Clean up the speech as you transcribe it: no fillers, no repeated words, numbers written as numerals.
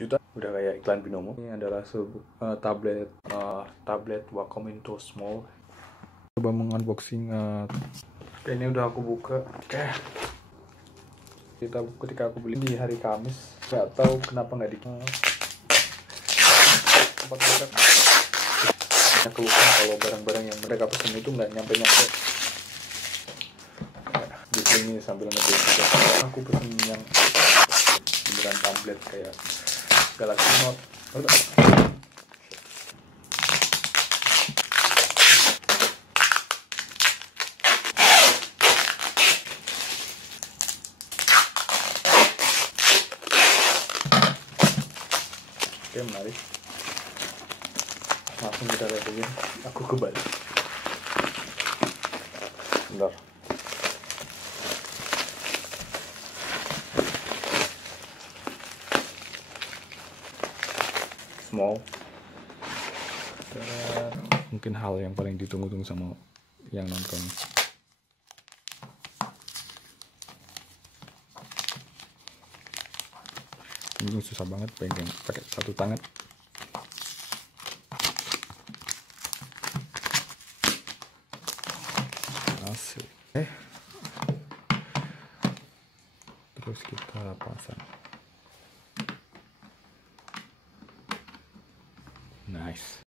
juta, udah kayak iklan binomo. Ini adalah sebuah tablet Wacom Intuos S. Coba mengunboxing. Oke, ini udah aku buka. Oke, ketika aku beli di hari Kamis, nggak tahu kenapa nggak tempat mereka keluhan kalau barang-barang yang mereka pesan itu nggak nyampe. Di sini sambil ngetik juga, aku pesen yang beneran tablet kayak Galaxy Note. Oke, menarik. Langsung kita lihat. Aku kebalik. Bentar. Small. Mungkin hal yang paling ditunggu-tunggu sama yang nonton. Ini susah banget pegang pakai satu tangan. Asik. Terus kita pasang. Nice.